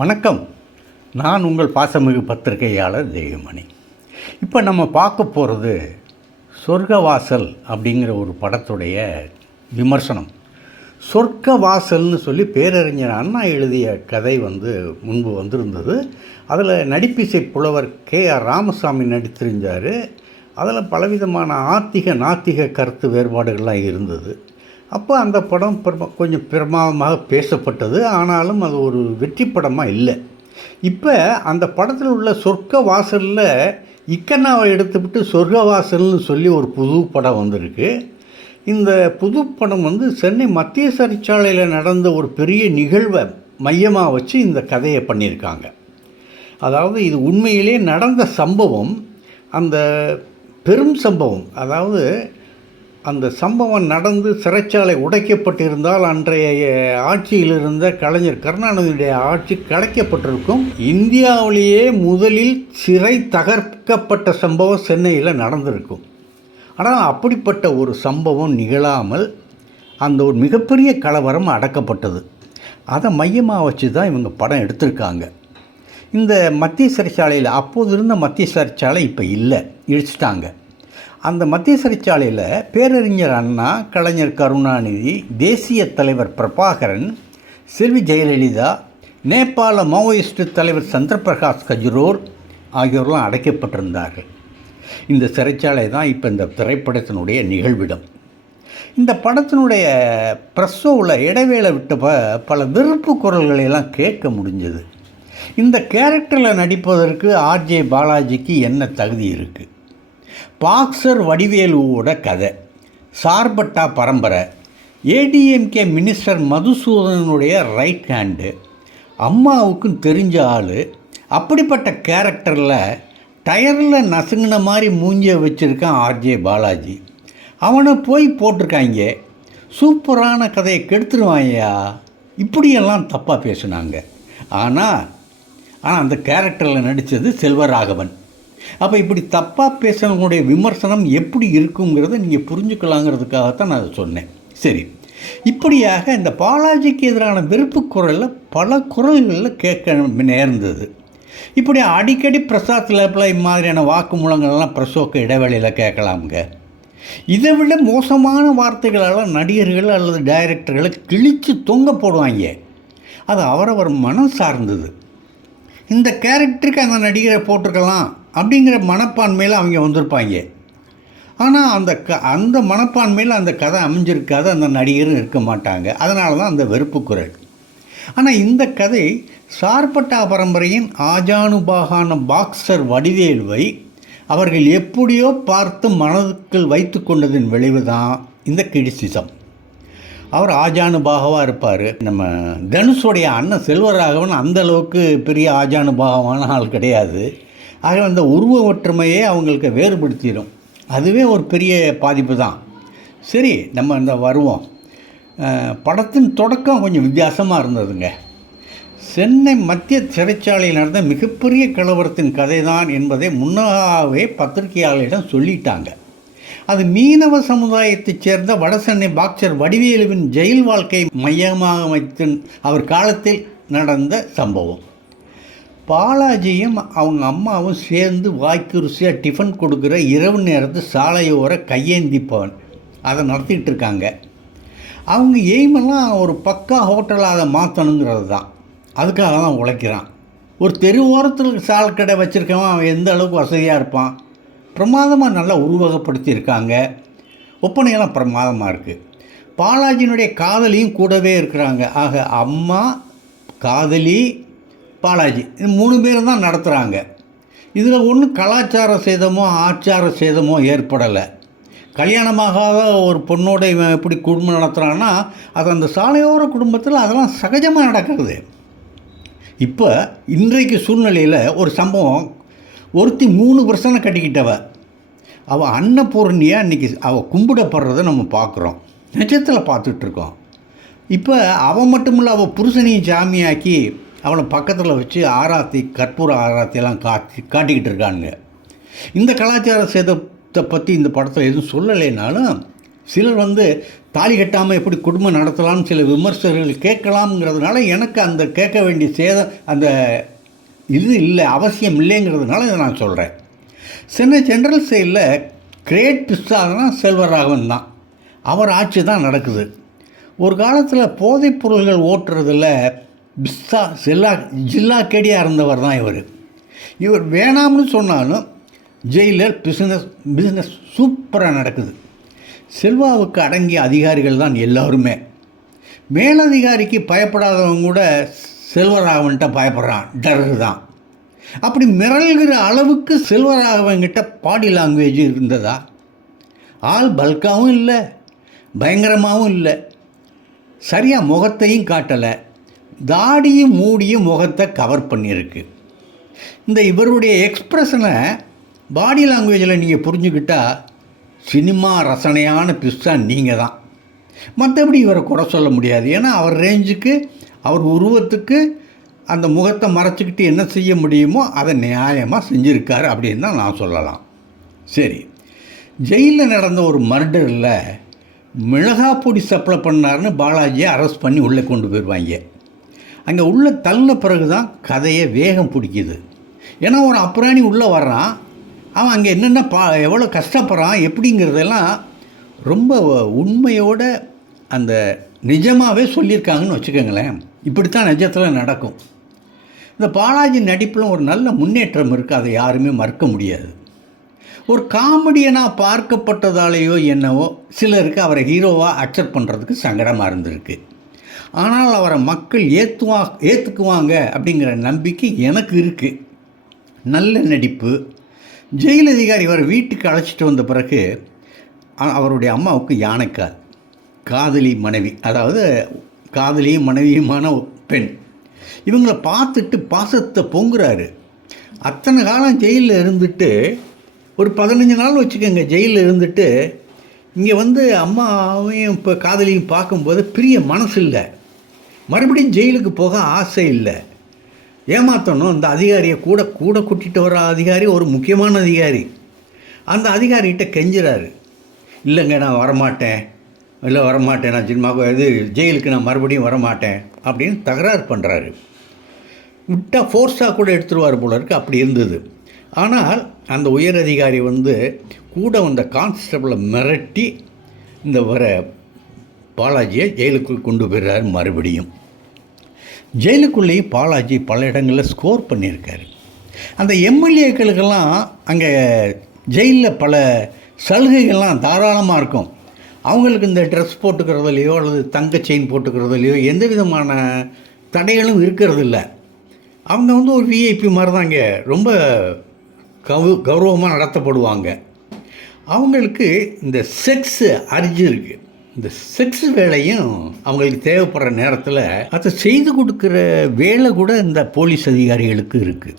வணக்கம். நான் உங்கள் பாசமிகு பத்திரிகையாளர் தெய்வமணி. இப்போ நம்ம பார்க்க போகிறது சொர்க்கவாசல் அப்படிங்கிற ஒரு படத்துடைய விமர்சனம். சொர்க்கவாசல்னு சொல்லி பேரறிஞர் அண்ணா எழுதிய கதை முன்பு வந்திருந்தது. அதில் நடிப்பிசை புலவர் KR ராமசாமி நடித்திருந்தார். அதில் பலவிதமான நாத்திக கருத்து வேறுபாடுகள்லாம் இருந்தது. அப்போ அந்த படம் கொஞ்சம் பிரமாதமாக பேசப்பட்டது. ஆனாலும் அது ஒரு வெற்றி படமாக இல்லை. இப்போ அந்த படத்தில் உள்ள சொர்க்கவாசலில் இக்கண்ணாவை எடுத்துவிட்டு சொர்க்கவாசல்னு சொல்லி ஒரு புது படம் வந்திருக்கு. இந்த புது படம் சென்னை மத்திய சிறைச்சாலையில் நடந்த ஒரு பெரிய நிகழ்வை மையமாக வச்சு இந்த கதையை பண்ணியிருக்காங்க. அதாவது இது உண்மையிலே நடந்த சம்பவம், அந்த பெரும் சம்பவம். அதாவது அந்த சம்பவம் நடந்து சிறைச்சாலை உடைக்கப்பட்டிருந்தால் அன்றைய ஆட்சியில் இருந்த கலைஞர் கருணாநிதியுடைய ஆட்சி கலைக்கப்பட்டிருக்கும். இந்தியாவிலேயே முதலில் சிறை தகர்க்கப்பட்ட சம்பவம் சென்னையில் நடந்திருக்கும். ஆனால் அப்படிப்பட்ட ஒரு சம்பவம் நிகழாமல் அந்த ஒரு மிகப்பெரிய கலவரம் அடக்கப்பட்டது. அதை மையமாக வச்சு தான் இவங்க படம் எடுத்திருக்காங்க. இந்த மத்திய சிறைச்சாலையில் அப்போது இருந்த மத்திய சிறைச்சாலை இப்போ இல்லை, இழிச்சிட்டாங்க. அந்த மத்திய சிறைச்சாலையில் பேரறிஞர் அண்ணா, கலைஞர் கருணாநிதி, தேசிய தலைவர் பிரபாகரன், செல்வி ஜெயலலிதா, நேபாள மாவோயிஸ்ட் தலைவர் சந்திரபிரகாஷ் கஜ்ரோல் ஆகியோரெலாம் அடைக்கப்பட்டிருந்தார்கள். இந்த சிறைச்சாலை தான் இப்போ இந்த திரைப்படத்தினுடைய நிகழ்விடம். இந்த படத்தினுடைய ப்ரெஸ்ஸோவில் இடைவேளை விட்டப்போ பல விருப்பு குரல்களையெல்லாம் கேட்க முடிஞ்சது. இந்த கேரக்டரில் நடிப்பதற்கு RJ பாலாஜிக்கு என்ன தகுதி இருக்குது? பாக்ஸர் வடிவேலுவோட கதை, சார்பட்டா பரம்பரை, ADMK மினிஸ்டர் மதுசூதனனுடைய ரைட் ஹேண்டு, அம்மாவுக்கும் தெரிஞ்ச ஆள். அப்படிப்பட்ட கேரக்டரில் டயரில் நசுங்கின மாதிரி மூஞ்சியை வச்சுருக்கான் RJ பாலாஜி. அவனை போய் போட்டிருக்காங்க. சூப்பரான கதையை கெடுத்துருவாயா, இப்படியெல்லாம் தப்பாக பேசுனாங்க. ஆனால் அந்த கேரக்டரில் நடித்தது செல்வராகவன். அப்போ இப்படி தப்பாக பேசுகிறவங்களுடைய விமர்சனம் எப்படி இருக்குங்கிறத நீங்கள் புரிஞ்சுக்கலாங்கிறதுக்காகத்தான் நான் அதை சொன்னேன். சரி, இப்படியாக இந்த பாலாஜிக்கு எதிரான வெறுப்பு குரலில் பல குரல்களில் கேட்க நேர்ந்தது. இப்படி அடிக்கடி பிரசாத் லேப்ல மாதிரியான வாக்குமூலங்கள்லாம் பிரசோக்க இடைவெளியில் கேட்கலாமுங்க. இதை விட மோசமான வார்த்தைகளால் நடிகர்கள் அல்லது டைரக்டர்களை கிழித்து தொங்க போடுவாங்க. அது அவரவர் மனம் சார்ந்தது. இந்த கேரக்டருக்கு அந்த நடிகரை போட்டிருக்கலாம் அப்படிங்கிற மனப்பான்மையில் அவங்க வந்திருப்பாங்க. ஆனால் அந்த மனப்பான்மையில் அந்த கதை அமைஞ்சிருக்காது, அந்த நடிகரும் இருக்க மாட்டாங்க. அதனால தான் அந்த வெறுப்பு குரல். ஆனால் இந்த கதை சார்பட்டா பரம்பரையின் ஆஜானுபாகான பாக்ஸர் வடிவேலுவை அவர்கள் எப்படியோ பார்த்து மனதுக்குள் வைத்து கொண்டதின் விளைவு தான் இந்த கிரிட்டிசிசம். அவர் ஆஜானுபாகவாக இருப்பார். நம்ம தனுஷோடைய அண்ணன் செல்வராகவன் அந்தளவுக்கு பெரிய ஆஜானுபாகமான ஆள் கிடையாது. ஆக அந்த உருவ ஒற்றுமையே அவங்களுக்கு வேறுபடுத்திடும். அதுவே ஒரு பெரிய பாதிப்பு தான். சரி, நம்ம வருவோம். படத்தின் தொடக்கம் கொஞ்சம் வித்தியாசமாக இருந்ததுங்க. சென்னை மத்திய சிறைச்சாலையில் நடந்த மிகப்பெரிய கலவரத்தின் கதை தான் என்பதை முன்னாகவே பத்திரிகையாளரிடம் சொல்லிட்டாங்க. அது மீனவ சமுதாயத்தைச் சேர்ந்த வடசென்னை பாக்ஸர் வடிவேலுவின் ஜெயில் வாழ்க்கை மையமாக வைத்து அவர் காலத்தில் நடந்த சம்பவம். பாலாஜியும் அவங்க அம்மாவும் சேர்ந்து வாய்க்கு ருசியாக டிஃபன் கொடுக்குற இரவு நேரத்து சாலையோர கையேந்திப்பவன் அதை நடத்திட்டு இருக்காங்க. அவங்க எய்மெல்லாம் ஒரு பக்கா ஹோட்டலாக அதை மாற்றணுங்கிறது தான். அதுக்காக தான் உழைக்கிறான். ஒரு தெரு ஓரத்தில் சால் கடை வச்சுருக்கவன் அவன் எந்த அளவுக்கு வசதியாக இருப்பான். பிரமாதமாக நல்லா உருவகப்படுத்தியிருக்காங்க. ஒப்பனையெல்லாம் பிரமாதமாக இருக்குது. பாலாஜியினுடைய காதலியும் கூடவே இருக்கிறாங்க. ஆக அம்மா, காதலி, பாலாஜி இது 3 பேரும் தான் நடத்துகிறாங்க. இதில் ஒன்றும் கலாச்சார சேதமோ ஆச்சார சேதமோ ஏற்படலை. கல்யாணமாகாத ஒரு பொண்ணோட இவன் எப்படி குடும்பம் நடத்துகிறான்னா அது அந்த சாலையோர குடும்பத்தில் அதெல்லாம் சகஜமாக நடக்கிறது. இப்போ இன்றைக்கு சூழ்நிலையில் ஒரு சம்பவம், ஒருத்தி 3 வருஷம் கட்டிக்கிட்டவ, அவள் அன்னபூர்ணியாக இன்றைக்கி அவள் கும்பிடப்படுறதை நம்ம பார்க்குறோம், நிஜத்தில் பார்த்துட்ருக்கோம். இப்போ அவள் மட்டுமில்லை, அவள் புருஷனையும் சாமியாக்கி அவளை பக்கத்தில் வச்சு ஆராத்தி, கற்பூர ஆராத்தியெல்லாம் காட்டிக்கிட்டு இருக்கானுங்க. இந்த கலாச்சார சேதத்தை பற்றி இந்த படத்தில் எதுவும் சொல்லலைனாலும் சிலர் வந்து தாலி கட்டாமல் எப்படி குடும்பம் நடத்தலாம்னு சில விமர்சகர்கள் கேட்கலாம்ங்கிறதுனால எனக்கு அந்த கேட்க வேண்டிய சேதம் அந்த இது இல்லை, அவசியம் இல்லைங்கிறதுனால இதை நான் சொல்கிறேன். சென்னை சென்ட்ரல் சைடில் கிரேட் பிஸ்தானா செல்வராகவன் தான், அவர் ஆட்சி தான் நடக்குது. ஒரு காலத்தில் போதைப் பொருள்கள் ஓட்டுறதில் பிஸ்தா ஜில்லா கேடியாக இருந்தவர் தான் இவர் வேணாம்னு சொன்னாலும் ஜெயிலில் பிஸ்னஸ் சூப்பராக நடக்குது. செல்வாவுக்கு அடங்கிய அதிகாரிகள் தான் எல்லாருமே. மேலதிகாரிக்கு பயப்படாதவங்க கூட செல்வராகவன்கிட்ட பயப்படுறான், டரு தான். அப்படி மிரள்கிற அளவுக்கு செல்வராகவன்கிட்ட பாடி லாங்குவேஜ் இருந்ததா? ஆள் பல்காவும் இல்லை, பயங்கரமாகவும் இல்லை, சரியாக முகத்தையும் காட்டலை, தாடியும் மூடியும் முகத்தை கவர் பண்ணியிருக்கு. இந்த இவருடைய எக்ஸ்ப்ரெஷனை பாடி லாங்குவேஜில் நீங்கள் புரிஞ்சுக்கிட்டால் சினிமா ரசனையான பிஸ்தா நீங்கள் தான். மற்றபடி இவரை குறை சொல்ல முடியாது. ஏன்னா அவர் ரேஞ்சுக்கு, அவர் உருவத்துக்கு அந்த முகத்தை மறைச்சிக்கிட்டு என்ன செய்ய முடியுமோ அதை நியாயமாக செஞ்சுருக்காரு அப்படின்னு தான் நான் சொல்லலாம். சரி, ஜெயிலில் நடந்த ஒரு மர்டரில் மிளகாய் பொடி சப்ளை பண்ணார்னு பாலாஜியை அரெஸ்ட் பண்ணி உள்ளே கொண்டு போயிடுவாங்க. அங்கே உள்ளே தள்ளின பிறகு தான் கதையை வேகம் பிடிக்குது. ஏன்னா ஒரு அப்புறாணி உள்ளே வர்றான், அவன் அங்கே என்னென்ன எவ்வளோ கஷ்டப்படுறான் எப்படிங்கிறதெல்லாம் ரொம்ப உண்மையோட அந்த நிஜமாகவே சொல்லியிருக்காங்கன்னு வச்சுக்கோங்களேன். இப்படித்தான் நிஜத்தில் நடக்கும். இந்த பாலாஜி நடிப்பில் ஒரு நல்ல முன்னேற்றம் இருக்குது, அதை யாருமே மறுக்க முடியாது. ஒரு காமெடியனாக பார்க்கப்பட்டதாலேயோ என்னவோ சிலருக்கு அவரை ஹீரோவாக அக்செப்ட் பண்ணுறதுக்கு சங்கடமாக இருந்திருக்கு. ஆனால் அவரை மக்கள் ஏற்றுக்குவாங்க அப்படிங்கிற நம்பிக்கை எனக்கு இருக்குது. நல்ல நடிப்பு. ஜெயில் அதிகாரி இவர் வீட்டுக்கு அழைச்சிட்டு வந்த பிறகு அவருடைய அம்மாவுக்கு யானைக்கால், காதலி மனைவி, அதாவது காதலியும் மனைவியுமான பெண், இவங்களை பார்த்துட்டு பாசத்தை பொங்குறாரு. அத்தனை காலம் ஜெயிலில் இருந்துட்டு ஒரு 15 நாள் வச்சுக்கோங்க ஜெயிலில் இருந்துட்டு இங்கே வந்து அம்மாவையும் இப்போ காதலியும் பார்க்கும்போது பிரிய மனசு இல்லை, மறுபடியும் ஜெயிலுக்கு போக ஆசை இல்லை, ஏமாற்றணும். இந்த அதிகாரியை கூட கூட்டிகிட்டு வர அதிகாரி ஒரு முக்கியமான அதிகாரி. அந்த அதிகாரிகிட்ட கெஞ்சுறாரு, இல்லைங்க நான் வரமாட்டேன், நான் சினிமாவுக்கு ஜெயிலுக்கு நான் மறுபடியும் வரமாட்டேன் அப்படின்னு தகராறு பண்ணுறாரு. விட்டால் ஃபோர்ஸாக கூட எடுத்துருவார் போல இருக்குது, அப்படி இருந்தது. ஆனால் அந்த உயர் அதிகாரி வந்து கூட வந்த கான்ஸ்டபிளை மிரட்டி இந்த வர பாலாஜியை ஜெயிலுக்குள் கொண்டு போயிடுறாரு. மறுபடியும் ஜெயிலுக்குள்ளேயும் பாலாஜி பல இடங்களில் ஸ்கோர் பண்ணியிருக்காரு. அந்த எம்எல்ஏக்களுக்கெல்லாம் அங்கே ஜெயிலில் பல சலுகைகள்லாம் தாராளமாக இருக்கும். அவங்களுக்கு இந்த ட்ரெஸ் போட்டுக்கிறதுலையோ அல்லது தங்க செயின் போட்டுக்கிறதுலையோ எந்த விதமான தடைகளும் இருக்கிறதில்ல. அவங்க வந்து ஒரு விஐபி மாதிரி தான் இங்கே ரொம்ப கௌரவமாக நடத்தப்படுவாங்க. அவங்களுக்கு இந்த செக்ஸு அர்ஜி இருக்குது. இந்த செக்ஸ் வேலையும் அவங்களுக்கு தேவைப்படுற நேரத்தில் அதை செய்து கொடுக்குற வேலை கூட இந்த போலீஸ் அதிகாரிகளுக்கு இருக்குது,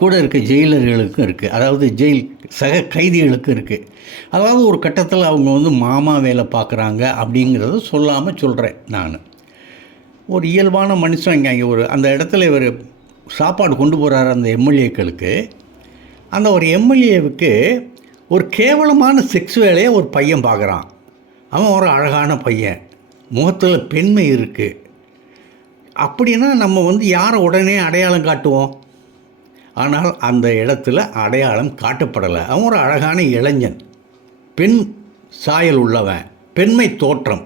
கூட இருக்க ஜெயிலர்களுக்கும் இருக்குது, அதாவது ஜெயில் சக கைதிகளுக்கும் இருக்குது. அதாவது ஒரு கட்டத்தில் அவங்க வந்து மாமா வேலை பார்க்குறாங்க அப்படிங்கிறத சொல்லாமல் சொல்கிறேன் நான். ஒரு இயல்பான மனுஷன் இங்கே ஒரு அந்த இடத்துல இவர் சாப்பாடு கொண்டு போகிறாரு அந்த எம்எல்ஏக்களுக்கு. அந்த ஒரு எம்எல்ஏவுக்கு ஒரு கேவலமான செக்ஸ் வேலையை ஒரு பையன் பார்க்குறான். அவன் ஒரு அழகான பையன், முகத்தில் பெண்மை இருக்குது. அப்படின்னா நம்ம வந்து யாரை உடனே அடையாளம் காட்டுவோம்? ஆனால் அந்த இடத்துல அடையாளம் காட்டப்படலை. அவன் ஒரு அழகான இளைஞன், பெண் சாயல் உள்ளவன், பெண்மை தோற்றம்.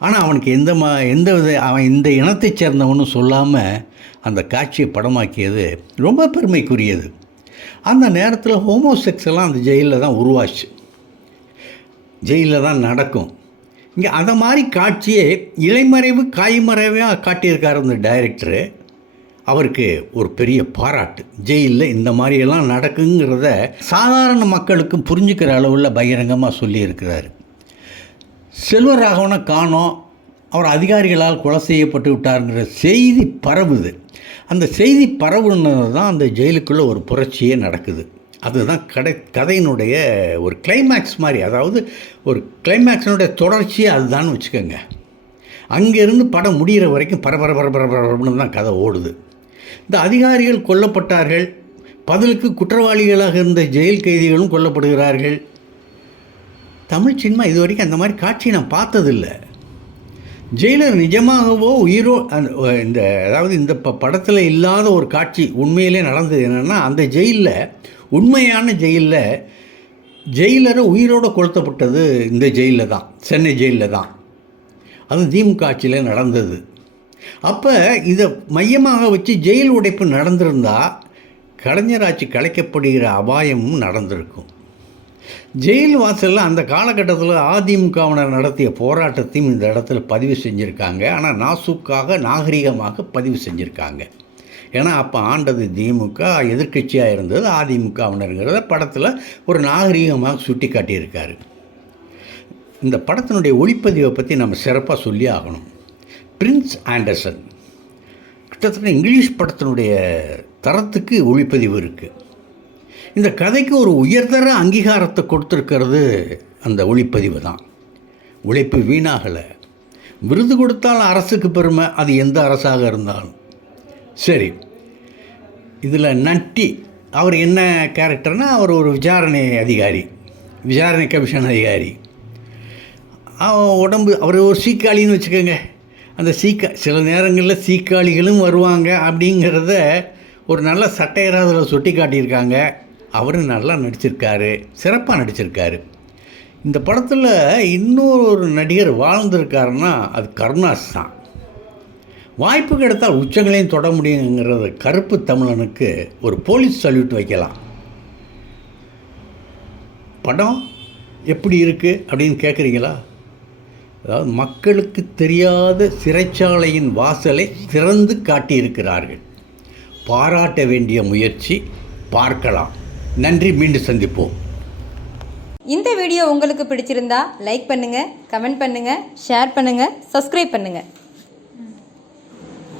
ஆனால் அவனுக்கு எந்த வித அவன் இந்த இனத்தைச் சேர்ந்தவனு சொல்லாமல் அந்த காட்சியை படமாக்கியது ரொம்ப பெருமைக்குரியது. அந்த நேரத்தில் ஹோமோசெக்ஸ் எல்லாம் அந்த ஜெயிலில் தான் உருவாச்சு, ஜெயிலில் தான் நடக்கும். இங்கே அந்த மாதிரி காட்சியை இலைமறைவு காய்மறைவாக காட்டியிருக்கார் அந்த டைரக்டரு. அவருக்கு ஒரு பெரிய பாராட்டு. ஜெயிலில் இந்த மாதிரியெல்லாம் நடக்குங்கிறத சாதாரண மக்களுக்கு புரிஞ்சுக்கிற அளவில் பகிரங்கமாக சொல்லியிருக்கிறார். செல்வராகவனை காணோம், அவர் அதிகாரிகளால் கொலை செய்யப்பட்டு விட்டாருங்கிற செய்தி பரவுது. அந்த செய்தி பரவுனது தான் அந்த ஜெயிலுக்குள்ளே ஒரு புரட்சியே நடக்குது. அதுதான் கதையினுடைய ஒரு கிளைமேக்ஸ் மாதிரி, அதாவது ஒரு கிளைமேக்ஸினுடைய தொடர்ச்சியே அதுதான் வச்சுக்கோங்க. அங்கேருந்து படம் முடிகிற வரைக்கும் பரபரன்னு தான் கதை ஓடுது. இந்த அதிகாரிகள் கொல்லப்பட்டார்கள், பதிலுக்கு குற்றவாளிகளாக இருந்த ஜெயில் கைதிகளும் கொல்லப்படுகிறார்கள், தமிழ் சினிமா இது வரைக்கும் அந்த மாதிரி காட்சி நான் பார்த்ததில்லை. ஜெயிலர் நிஜமாகவோ உயிரோ இந்த அதாவது இந்த படத்தில் இல்லாத ஒரு காட்சி உண்மையிலே நடந்தது என்னென்னா, அந்த ஜெயிலில் உண்மையான ஜெயிலரை உயிரோடு கொளுத்தப்பட்டது இந்த ஜெயிலில் தான், சென்னை ஜெயிலில் தான். அது திமுக ஆட்சியில் நடந்தது. அப்போ இதை மையமாக வச்சு ஜெயில் உடைப்பு நடந்திருந்தால் கலைஞர் ஆட்சி கலைக்கப்படுகிற அபாயமும் நடந்திருக்கும். ஜெயில் வாசலில் அந்த காலகட்டத்தில் அதிமுகவினர் நடத்திய போராட்டத்தையும் இந்த இடத்துல பதிவு செஞ்சுருக்காங்க. ஆனால் நாசுக்காக நாகரிகமாக பதிவு செஞ்சுருக்காங்க. ஏன்னா அப்போ ஆண்டது திமுக, எதிர்க்கட்சியாக இருந்தது அதிமுகவினருங்கிறத படத்தில் ஒரு நாகரிகமாக சுட்டி காட்டியிருக்காரு. இந்த படத்தினுடைய ஒளிப்பதிவை பற்றி நம்ம சிறப்பாக சொல்லி ஆகணும். பிரின்ஸ் ஆண்டர்சன் கிட்டத்தட்ட இங்கிலீஷ் படத்தினுடைய தரத்துக்கு ஒளிப்பதிவு இருக்குது. இந்த கதைக்கு ஒரு உயர்தர அங்கீகாரத்தை கொடுத்துருக்கிறது அந்த ஒளிப்பதிவு தான். உழைப்பு வீணாகலை. விருது கொடுத்தால் அரசுக்கு பெருமை, அது எந்த அரசாக இருந்தாலும் சரி. இதில் நட்டி அவர் என்ன கேரக்டர்னால், அவர் ஒரு விசாரணை கமிஷன் அதிகாரி. உடம்பு அவர் ஒரு சீக்காளின்னு வச்சுக்கோங்க. அந்த சில நேரங்களில் சீக்காளிகளும் வருவாங்க அப்படிங்கிறத ஒரு நல்ல சட்டையராக அதில் சுட்டி காட்டியிருக்காங்க. அவரும் நல்லா நடிச்சிருக்காரு, சிறப்பாக நடிச்சிருக்காரு. இந்த படத்தில் இன்னொரு நடிகர் வாழ்ந்திருக்காருன்னா அது கருணாஸ் தான். வாய்ப்பு கிடைத்தால் உச்சங்களையும் தொட முடியுங்கிறது கருப்பு தமிழனுக்கு ஒரு போலீஸ் சல்யூட் வைக்கலாம். படம் எப்படி இருக்குது அப்படின்னு கேட்குறீங்களா? அதாவது மக்களுக்கு தெரியாத சிறைச்சாலையின் வாசலை திறந்து காட்டியிருக்கிறார்கள். பாராட்ட வேண்டிய முயற்சி. பார்க்கலாம். நன்றி. மீண்டும் சந்திப்போம். இந்த வீடியோ உங்களுக்கு பிடிச்சிருந்தா லைக் பண்ணுங்கள், கமெண்ட் பண்ணுங்கள், ஷேர் பண்ணுங்கள், சப்ஸ்கிரைப் பண்ணுங்கள்.